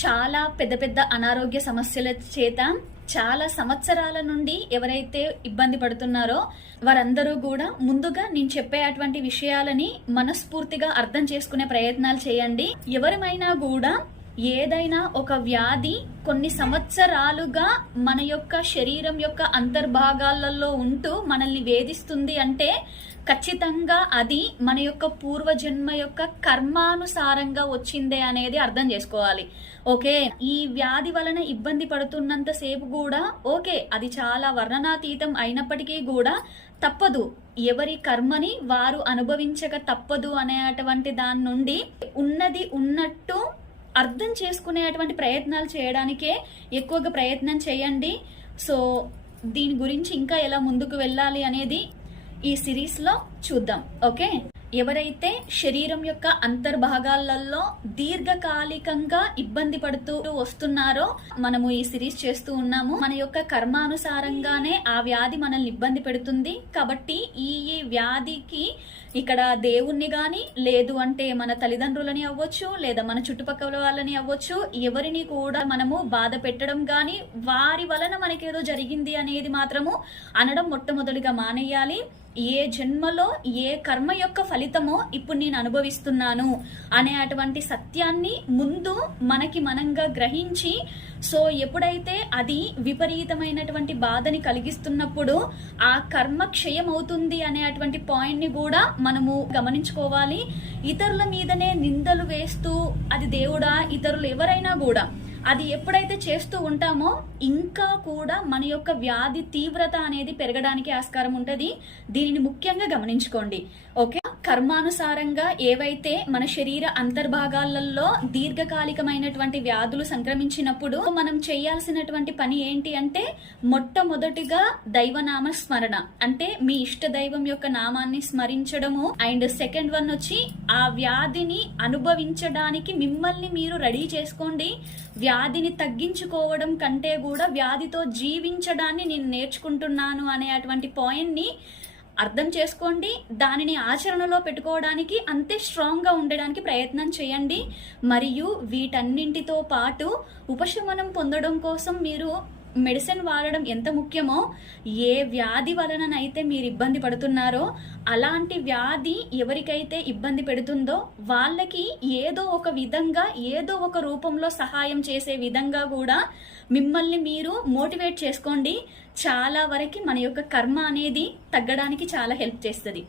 చాలా పెద్ద పెద్ద అనారోగ్య సమస్యల చేత చాలా సంవత్సరాల నుండి ఎవరైతే ఇబ్బంది పడుతున్నారో వారందరూ కూడా ముందుగా నేను చెప్పే అటువంటి విషయాలని మనస్ఫూర్తిగా అర్థం చేసుకునే ప్రయత్నాలు చేయండి. ఎవరిమైనా కూడా ఏదైనా ఒక వ్యాధి కొన్ని సంవత్సరాలుగా మన యొక్క శరీరం యొక్క అంతర్భాగాలలో ఉంటూ మనల్ని వేధిస్తుంది అంటే ఖచ్చితంగా అది మన యొక్క పూర్వజన్మ యొక్క కర్మానుసారంగా వచ్చిందే అనేది అర్థం చేసుకోవాలి. ఓకే, ఈ వ్యాధి వలన ఇబ్బంది పడుతున్నంత సేపు కూడా ఓకే, అది చాలా వర్ణనాతీతం అయినప్పటికీ కూడా తప్పదు, ఎవరి కర్మని వారు అనుభవించక తప్పదు అనేటువంటి దాని నుండి ఉన్నది ఉన్నట్టు అర్థం చేసుకునేటువంటి ప్రయత్నాలు చేయడానికే ఎక్కువగా ప్రయత్నం చేయండి. సో దీని గురించి ఇంకా ఎలా ముందుకు వెళ్ళాలి అనేది ఈ సిరీస్ లో చూద్దాం. ఓకే, ఎవరైతే శరీరం యొక్క అంతర్భాగాలలో దీర్ఘకాలికంగా ఇబ్బంది పడుతూ వస్తున్నారో మనము ఈ సిరీస్ చేస్తూ ఉన్నాము. మన యొక్క కర్మానుసారంగానే ఆ వ్యాధి మనల్ని ఇబ్బంది పెడుతుంది కాబట్టి ఈ వ్యాధికి ఇక్కడ దేవుణ్ణి గాని లేదు అంటే మన తల్లిదండ్రులని అవ్వచ్చు లేదా మన చుట్టుపక్కల వాళ్ళని అవ్వచ్చు, ఎవరిని కూడా మనము బాధ పెట్టడం గాని వారి వలన మనకేదో జరిగింది అనేది మాత్రము అనడం మొట్టమొదటిగా మానేయాలి. ఏ జన్మలో ఏ కర్మ యొక్క ఫలితమో ఇప్పుడు నేను అనుభవిస్తున్నాను అనే అటువంటి సత్యాన్ని ముందు మనకి మనంగా గ్రహించి, సో ఎప్పుడైతే అది విపరీతమైనటువంటి బాధని కలిగిస్తున్నప్పుడు ఆ కర్మ క్షయం అవుతుంది అనే అటువంటి పాయింట్ ని కూడా మనము గమనించుకోవాలి. ఇతరుల మీదనే నిందలు వేస్తూ అది దేవుడా ఇతరులు ఎవరైనా కూడా అది ఎప్పుడైతే చేస్తూ ఉంటామో ఇంకా కూడా మన యొక్క వ్యాధి తీవ్రత అనేది పెరగడానికి ఆస్కారం ఉంటుంది. దీనిని ముఖ్యంగా గమనించుకోండి. ఓకే, కర్మానుసారంగా ఏవైతే మన శరీర అంతర్భాగాలలో దీర్ఘకాలికమైనటువంటి వ్యాధులు సంక్రమించినప్పుడు మనం చేయాల్సినటువంటి పని ఏంటి అంటే మొట్టమొదటిగా దైవనామ స్మరణ, అంటే మీ ఇష్ట దైవం యొక్క నామాన్ని స్మరించడము. అండ్ సెకండ్ వన్ వచ్చి ఆ వ్యాధిని అనుభవించడానికి మిమ్మల్ని మీరు రెడీ చేసుకోండి. వ్యాధిని తగ్గించుకోవడం కంటే కూడా వ్యాధితో జీవించడాన్ని నేను నేర్చుకుంటున్నాను అనే అటువంటి పాయింట్ ని అర్థం చేసుకోండి. దానిని ఆచరణలో పెట్టుకోవడానికి అంతే స్ట్రాంగ్ గా ఉండడానికి ప్రయత్నం చేయండి. మరియు వీటన్నింటితో పాటు ఉపశమనం పొందడం కోసం మీరు మెడిసిన్ వాడడం ఎంత ముఖ్యమో, ఏ వ్యాధి వలననైతే మీరు ఇబ్బంది పడుతున్నారో అలాంటి వ్యాధి ఎవరికైతే ఇబ్బంది పెడుతుందో వాళ్ళకి ఏదో ఒక విధంగా ఏదో ఒక రూపంలో సహాయం చేసే విధంగా కూడా మిమ్మల్ని మీరు మోటివేట్ చేసుకోండి. చాలా వరకు మన యొక్క కర్మ అనేది తగ్గడానికి చాలా హెల్ప్ చేస్తుంది.